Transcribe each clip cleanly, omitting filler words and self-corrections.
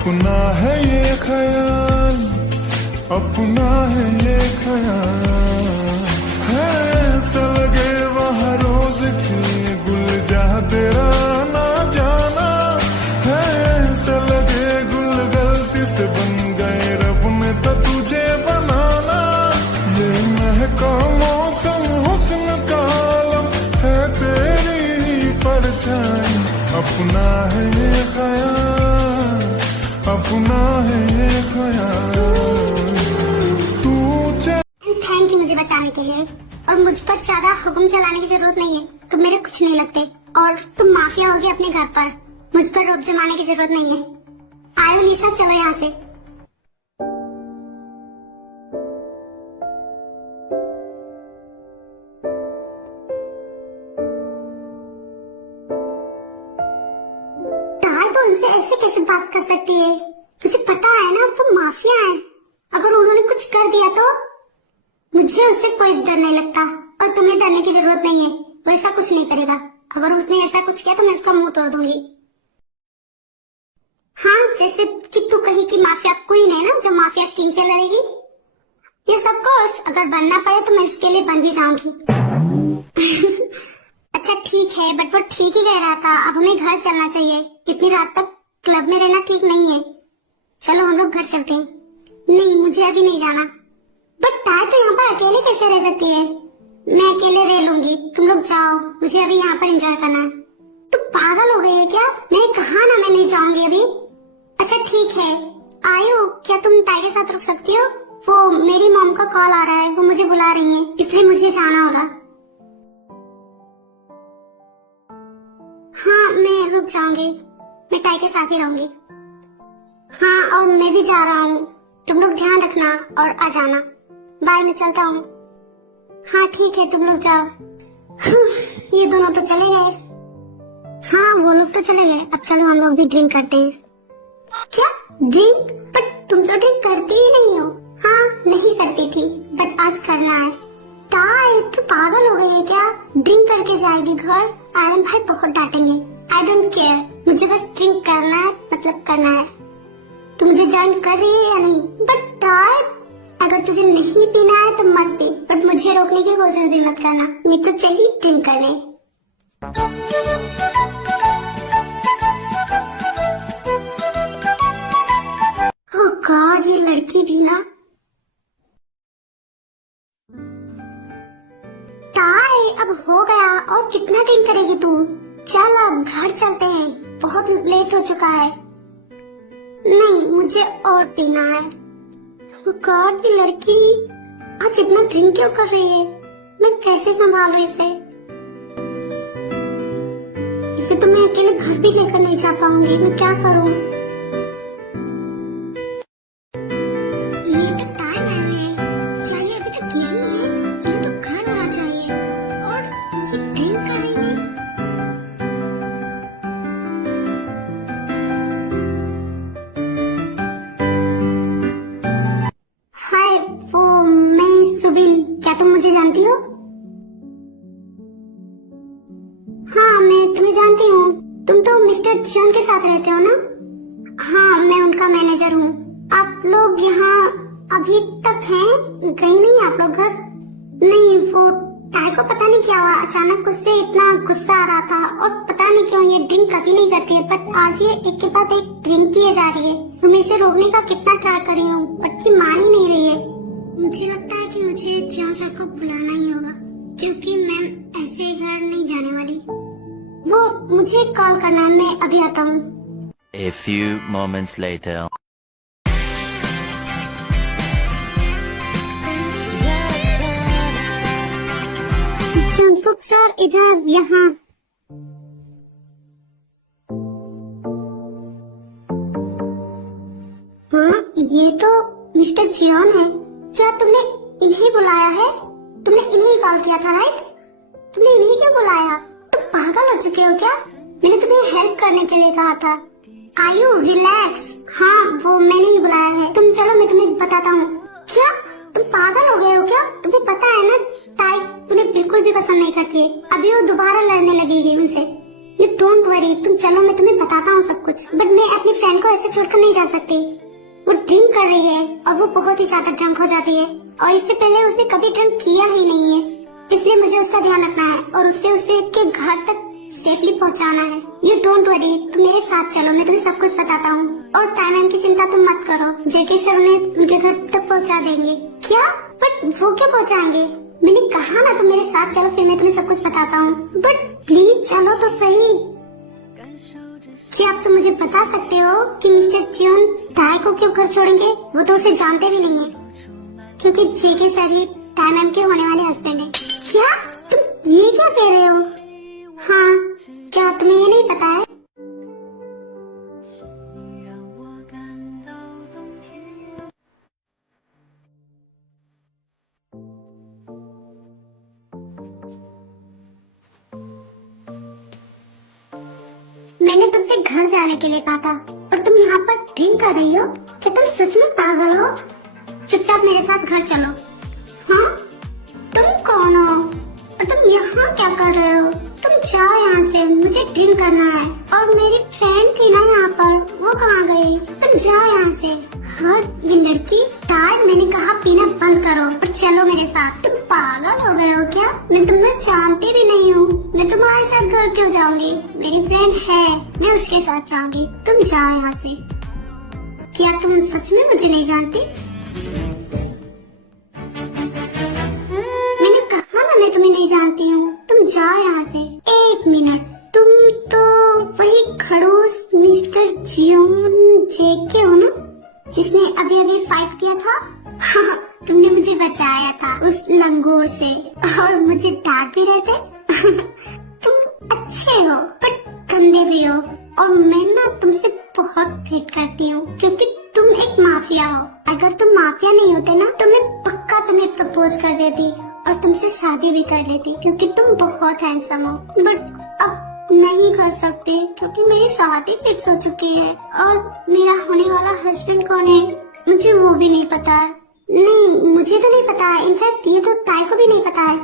अपना है ये ख्याल, अपना है ये ख्याल, है ऐसा लगे वहाँ रोज की गुल जा तेरा ना जाना, है ऐसा लगे गुल गलती से बन गए रब ने तो तुझे बनाना। ये महका मौसम हुस्न का आलम है तेरी परछाई, अपना है ये ख्याल, अपना है ये ख्याल। तू थैंक यू मुझे बचाने के लिए, और मुझ पर ज्यादा हुक्म चलाने की जरूरत नहीं है, तुम मेरे कुछ नहीं लगते, और तुम माफिया होगे अपने घर पर, मुझ पर रोब जमाने की जरूरत नहीं है। आयो लिसा, चलो यहाँ से। तो उनसे ऐसे कैसे बात कर सकती है? तुझे पता है ना वो माफिया है, अगर उन्होंने कुछ कर दिया तो? मुझे उससे कोई डर नहीं लगता, और तुम्हें डरने की जरूरत नहीं है, वो ऐसा कुछ नहीं करेगा। अगर उसने ऐसा कुछ किया तो मैं उसका मुंह तोड़ दूंगी। हाँ, जैसे कि तू कही कि माफिया क्वीन है ना, जो माफिया किंग से लड़ेगी। ये सब कोर्स अगर बनना पड़े तो मैं इसके लिए बन भी जाऊंगी। अच्छा ठीक है, बट वो ठीक ही कह रहा था, अब हमें घर चलना चाहिए, इतनी रात तक क्लब में रहना ठीक नहीं है। चलो हम लोग घर चलते हैं। नहीं, मुझे अभी नहीं जाना। बट ताई तो यहाँ पर अकेले कैसे रह सकती है? मैं अकेले रह लूंगी, तुम लोग जाओ, मुझे अभी यहाँ पर एंजॉय करना है। तू पागल हो गई है क्या? मैंने कहा ना मैं नहीं जाऊंगी अभी। अच्छा ठीक है, आयु क्या तुम ताई के साथ रुक सकती हो? वो मेरी मॉम का कॉल आ रहा है, वो मुझे बुला रही है, इसलिए मुझे जाना होगा। हाँ मैं रुक जाऊंगी, मैं ताई के साथ ही रहूंगी। हाँ, और मैं भी जा रहा हूँ, तुम लोग ध्यान रखना और आ जाना। बाय, मैं चलता हूँ। हाँ ठीक है, तुम लोग जाओ। ये दोनों तो चले गए। हाँ वो लोग तो चले गए, अब चलो हम लोग भी ड्रिंक करते हैं। क्या ड्रिंक? बट तुम तो ड्रिंक करती ही नहीं हो। हाँ नहीं करती थी, बट आज करना है। ताई तू पागल हो गई है क्या? ड्रिंक करके जाएगी घर? आयन भाई बहुत डांटेंगे। आई डोंट केयर, मुझे बस ड्रिंक करना है, मतलब करना है। तू मुझे ज्वाइन कर रही है या नहीं? बट ताई अगर तुझे नहीं पीना है तो मत पी, बट मुझे रोकने की कोशिश भी मत करना, मैं तो चाहिए ड्रिंक करने। ओह गॉड, ये लड़की भी ना। ताई अब हो गया, और कितना ड्रिंक करेगी तू? चल अब घर चलते हैं, बहुत लेट हो चुका है। नहीं मुझे और पीना है। गॉड ये लड़की आज इतना ड्रिंक क्यों कर रही है? मैं कैसे संभालूं इसे? इसे तो मैं अकेले घर भी लेकर नहीं जा पाऊंगी, मैं क्या करूं? ये तो टाइम है, चलिए अभी तक यही है, इन्हें तो घर होना चाहिए, और ये ड्रिंक करेंगे। हाय, वो मैं सुबिन, क्या तुम मुझे जानती हो? हाँ मैं तुम्हें जानती हूँ, तुम तो मिस्टर जॉन के साथ रहते हो ना? हाँ मैं उनका मैनेजर हूँ। आप लोग यहाँ अभी तक हैं? गई नहीं आप लोग घर? नहीं, वो ताई को पता नहीं क्या हुआ, अचानक उससे इतना गुस्सा आ रहा था, और पता नहीं क्यों ये ड्रिंक कभी नहीं करती है, बट आज ये एक के बाद एक ड्रिंक किए जा रही है। मैं इसे रोकने का कितना ट्राई कर रही हूँ, बट ये मान ही नहीं रही है। मुझे लगता है कि मुझे जॉन सर को बुलाना ही होगा, क्योंकि मैम ऐसे घर नहीं जाने वाली। वो मुझे कॉल करना है, मैं अभी आता हूँ। A few moments later. Jungkook sir इधर, यहाँ। हाँ ये तो मिस्टर जियोन है। क्या तुमने इन्हें बुलाया है? तुमने इन्हें कॉल किया था राइट? तुमने इन्हें क्यों बुलाया? तुम पागल हो चुके हो क्या? मैंने तुम्हें हेल्प करने के लिए कहा था। आयु रिलैक्स। हाँ वो मैंने ही बुलाया है, तुम चलो मैं तुम्हें बताता हूँ। क्या तुम पागल हो गए हो क्या? तुम्हें पता है ना ताई तुम्हें बिल्कुल भी पसंद नहीं करती है, अभी वो दोबारा लड़ने लगेगी उनसे। ये डोंट वरी, तुम चलो, मैं तुम्हें बताता हूँ सब कुछ। बट मैं अपनी फ्रेंड को ऐसे छोड़कर नहीं जा सकती। वो ड्रिंक कर रही है और वो बहुत ही ज्यादा ड्रंक हो जाती है, और इससे पहले उसने कभी ड्रिंक किया ही नहीं है, इसलिए मुझे उसका ध्यान रखना है और उसे के घर तक सेफली पहुंचाना है। यू डोंट वरी, तुम मेरे साथ चलो, मैं तुम्हें सब कुछ बताता हूँ। और टाइम की चिंता तुम मत करो, जेके सर उन्हें उनके घर तक पहुंचा देंगे। क्या? बट वो क्या पहुंचाएंगे? मैंने कहा ना तुम मेरे साथ चलो, फिर मैं तुम्हें सब कुछ बताता हूँ। बट प्लीज चलो तो सही। क्या आप तो मुझे बता सकते हो कि मिस्टर जियोन टाई को क्यों घर छोड़ेंगे? वो तो उसे जानते भी नहीं है, क्योंकि जेके सर ही टाइम के होने वाले हस्बैंड है। क्या तुम ये क्या कह रहे हो? हाँ, क्या तुम्हें ये नहीं पता है? मैंने तुमसे घर जाने के लिए कहा था और तुम यहाँ पर ड्रिंक कर रही हो। क्या तुम सच में पागल हो? चुपचाप मेरे साथ घर चलो। हाँ, तुम कौन हो और तुम यहाँ क्या कर रहे हो? तुम जाओ यहाँ से, मुझे ड्रिंक करना है। और मेरी फ्रेंड थी ना यहाँ पर, वो कहाँ गई? तुम जाओ यहाँ से। हाँ, ये लड़की टायर, मैंने कहा पीना बंद करो और चलो मेरे साथ। तुम पागल हो गए हो क्या? मैं तुम्हें जानती भी नहीं हूँ, मैं तुम्हारे साथ घर क्यों जाऊंगी? मेरी फ्रेंड है, मैं उसके साथ जाऊंगी। तुम जाओ यहाँ से। क्या तुम सच में मुझे नहीं जानती? मैंने कहा ना मैं तुम्हें नहीं जानती हूँ, तुम जाओ यहाँ से। एक मिनट, तुम तो वही खड़ूस मिस्टर जियोन जेके हो ना, जिसने अभी अभी फाइट किया था? हाँ, तुमने मुझे बचाया था उस लंगूर से और मुझे डांट भी रहे थे। तुम अच्छे हो बट गंदे भी हो, और मैं ना तुमसे बहुत हेट करती हूँ, क्योंकि तुम एक माफिया हो। अगर तुम माफिया नहीं होते ना तो मैं पक्का तुम्हें प्रपोज कर देती और तुमसे शादी भी कर लेती, क्योंकि तुम बहुत हैंडसम हो। बट अब नहीं कर सकते क्योंकि मेरी शादी फिक्स हो चुकी है, और मेरा होने वाला हस्बैंड कौन है मुझे वो भी नहीं पता है। नहीं, मुझे तो नहीं पता है, इनफैक्ट ये तो टाई को भी नहीं पता है,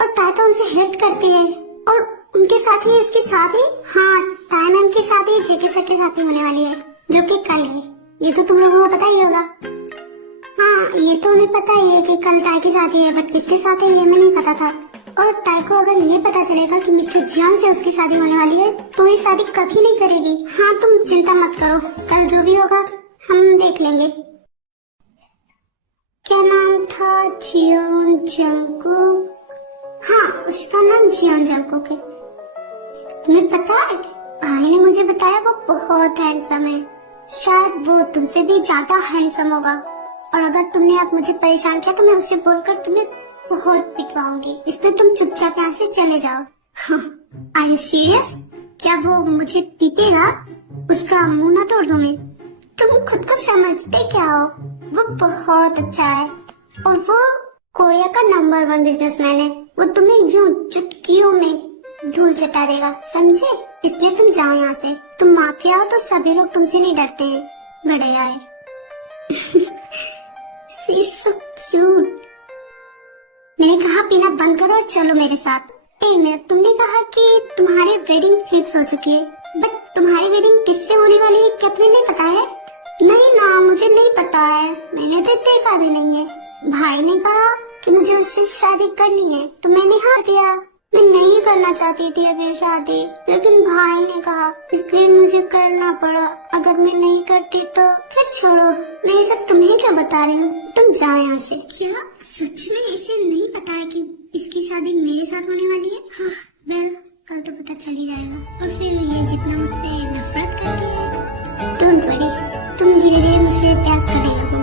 और टाई तो उनसे हेल्प करती है, और उनके साथ ही उसकी शादी, हाँ, टाई मैम की शादी जेके सर के साथ ही होने वाली है, जो कि कल है। ये तो तुम लोगों को पता ही होगा। हाँ, ये तो हमें पता ही है कि कल टाई की शादी है, बट किसके साथ है ये हमें नहीं पता था। और टाई को अगर ये पता चलेगा कि मिस्टर जियोन से उसकी शादी होने वाली है तो ये शादी कभी नहीं करेगी। हाँ, तुम चिंता मत करो, कल जो भी होगा हम देख लेंगे। क्या नाम था? Jeon Jungkook. हाँ, उसका नाम जियोन जंगकुक है। तुम्हें पता है, भाई ने मुझे बताया वो बहुत हैंडसम है, शायद वो तुमसे भी ज्यादा हैंडसम होगा। और अगर तुमने अब मुझे परेशान किया तो मैं उसे बोलकर तुम्हें बहुत पिटवाऊंगी, इसलिए तुम चुपचाप यहाँ से चले जाओ। Are you serious? क्या वो मुझे पीटेगा? उसका मुंह ना तोड़ दूं मैं? तुम खुद को समझते क्या हो? वो बहुत अच्छा है और वो कोरिया का नंबर 1 बिजनेसमैन है। वो तुम्हें यूं चुटकियों में धूल चटा देगा, समझे? इसलिए तुम जाओ यहाँ से। तुम माफिया हो तो सभी लोग तुमसे नहीं डरते हैं, बड़े आए। She's so cute. मैंने कहा पीना बंद करो और चलो मेरे साथ। ए मेरे, तुमने कहा कि तुम्हारी वेडिंग फिक्स हो चुकी है, बट तुम्हारी वेडिंग किससे होने वाली है क्या तुम्हें नहीं पता है? नहीं ना, मुझे नहीं पता है, मैंने तो देखा भी नहीं है। भाई ने कहा कि मुझे उससे शादी करनी है तो मैंने हाँ दिया। मैं नहीं करना चाहती थी अभी शादी, लेकिन भाई ने कहा, इसलिए मुझे करना पड़ा। अगर मैं नहीं करती तो फिर छोड़ो, मैं ये सब तुम्हें क्या बता रही हूँ, तुम जाओ यहाँ से। क्या सच में इसे नहीं पता है कि इसकी शादी मेरे साथ होने वाली है? हाँ, वेल, कल तो पता चल ही जाएगा। और फिर ये जितना मुझसे नफरत करती है, डोंट वरी, तुम धीरे धीरे मुझसे प्यार करने लगोगी।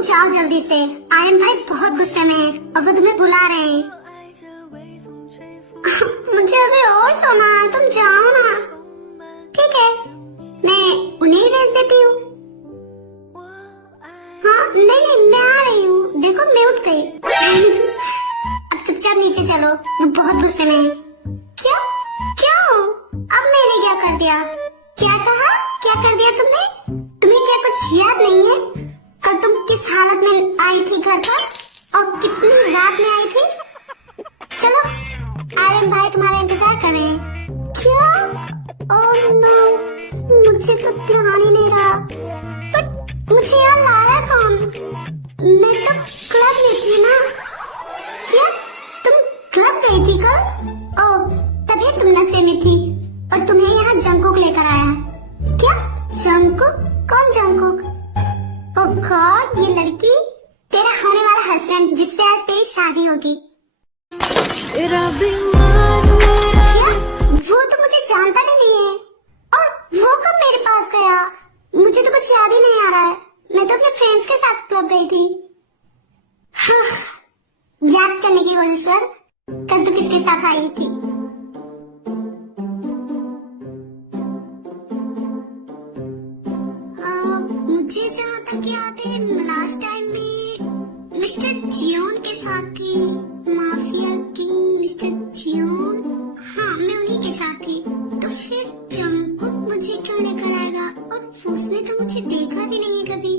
उठ जाओ जल्दी से, आर्यन भाई बहुत गुस्से में है और वो तुम्हें बुला रहे हैं। मुझे अभी और सोना है, तुम जाओ ना। ठीक है, मैं उन्हें भेज देती हूँ। हाँ नहीं, मैं आ रही हूँ। देखो मैं उठ गई। अब चुपचाप नीचे चलो, वो बहुत गुस्से में है। क्यों क्यों? अब मैंने क्या कर दिया? क्या कहा? क्या कर दिया तुमने? तुम्हें क्या कुछ याद नहीं है? कल तुम किस हालत में आई थी घर पर और कितनी रात में आई थी? चलो, आर्यन भाई तुम्हारा इंतजार कर रहे हैं। क्या? ओह नो, मुझे तो ध्यान ही नहीं रहा। बट मुझे यहाँ लाया कौन? मैं तो क्लब में थी ना। क्या तुम क्लब गई थी कल? ओह, तभी तुम नशे में थी और तुम्हें यहाँ जंकुक लेकर आया। क्या जंकुक? कौन जंकुक? ओह गॉड, ये लड़की तेरा होने वाला हस्बैंड जिससे आज तेरी शादी होगी। क्या? वो तो मुझे जानता भी नहीं है। और वो कब मेरे पास गया? मुझे तो कुछ याद ही नहीं आ रहा है। मैं तो अपने फ्रेंड्स के साथ क्लब गई थी। याद करने की कोशिश कर, कल तू किसके साथ आई थी? मुझे जहाँ तक याद है, लास्ट टाइम में मिस्टर जियोन के साथ थी। Mafia king mister Jeon. हाँ, मैं उन्हीं के साथ थी। तो फिर जंकुक मुझे क्यों लेकर आएगा? और उसने तो मुझे देखा भी नहीं है कभी।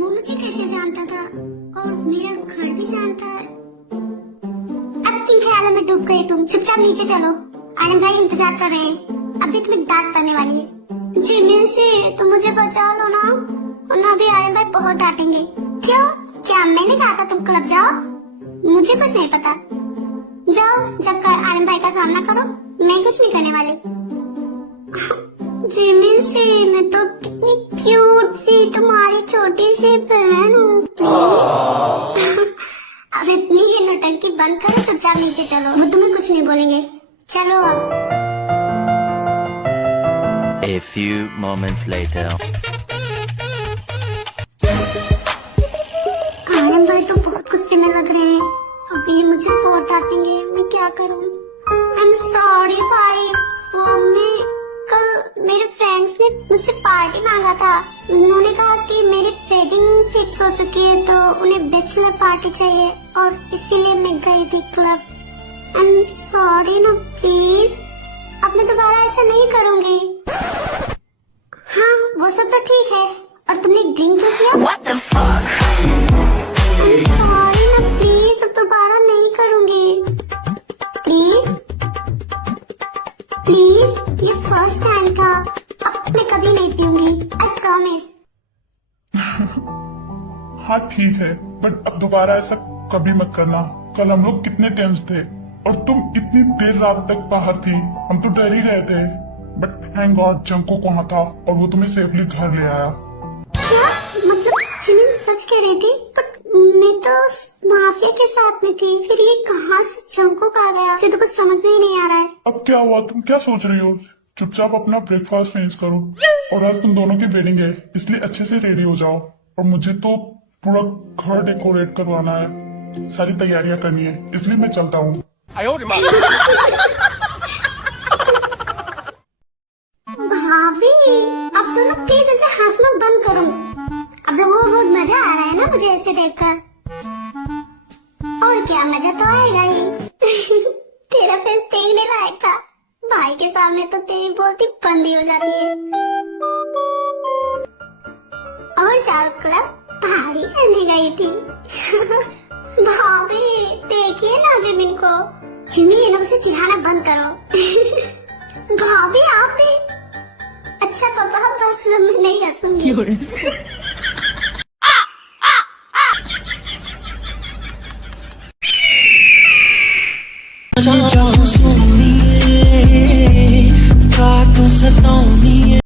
वो मुझे कैसे जानता था? और मेरा घर भी जानता है। अब किन ख्यालों में डूब गई तुम? चुपचाप नीचे चलो, आर्यन भाई इंतजार कर रहे हैं। अभी तुम्हें डांट पड़ने वाली है। जिमिन से तुम मुझे बचा लो ना, वरना अभी आर्यन भाई बहुत डांटेंगे। क्यों? क्या मैंने कहा था तुम क्लब जाओ? मुझे कुछ नहीं पता। जाओ, जब आर्यन भाई का सामना करो। मैं कुछ नहीं करने वाली। जिमिन से मैं तो कितनी क्यूट सी तुम्हारी छोटी सी बहन हूँ। प्लीज अब इतनी ये नौटंकी बंद करो, चुपचाप नीचे चलो। वो तुम्हें कुछ नहीं बोलेंगे। चलो अब। A few moments later. Aryan भाई तो बहुत गुस्से में लग रहे हैं। अभी मुझे बहुत डांटेंगे, मैं क्या करूं? I'm sorry भाई, वो मैं कल मेरे फ्रेंड्स ने मुझसे पार्टी मांगा था। उन्होंने कहा कि मेरी वेडिंग फिक्स हो चुकी है तो उन्हें बैचलर पार्टी चाहिए और इसीलिए मैं गई थी क्लब। I'm sorry ना, प्लीज अब मैं दोबारा ऐसा नहीं करूंगी। हाँ, वो सब तो ठीक है। और तुमने ड्रिंक क्यों किया? What the fuck? I'm sorry ना, प्लीज अब दोबारा नहीं करूंगी। प्लीज प्लीज, ये फर्स्ट टाइम था। अब मैं कभी नहीं पीऊंगी, आई प्रॉमिस। हाँ ठीक है, बट अब दोबारा ऐसा कभी मत करना। कल हम लोग कितने टेंस थे और तुम इतनी देर रात तक बाहर थी। हम तो डर ही गए थे, बट थैंक गॉड जंकुक वहाँ था और वो तुम्हें सेफली घर ले आया। क्या मतलब? जिमिन सच कह रही थी, बट मैं तो माफिया के साथ में थी। फिर ये कहाँ से जंकुक आ गया? मुझे तो कुछ समझ में ही नहीं आ रहा है। अब क्या हुआ? तुम क्या सोच रही हो? चुपचाप अपना ब्रेकफास्ट फिनिश करो। और आज तुम दोनों की वेडिंग है, इसलिए अच्छे से रेडी हो जाओ। और मुझे तो पूरा घर डेकोरेट करवाना है, सारी तैयारियां करनी है, इसलिए मैं चलता हूँ। भाभी, अब दोनों प्लीज ऐसे हंसना बंद करो। अब लोगों को बहुत मजा आ रहा है ना मुझे ऐसे देखकर। और क्या, मजा तो आएगा ही। तेरा फेस देखने लायक था। भाई के सामने तो तेरी बोलती बंदी हो जाती है। और जाओ क्लब, पार्टी करने गई थी। भाभी देखिए ना जिमिन को। जिमी, इन से चिढ़ाना बंद करो। भाभी आप भी। अच्छा पापा, बस मैं नहीं हंसूंगी।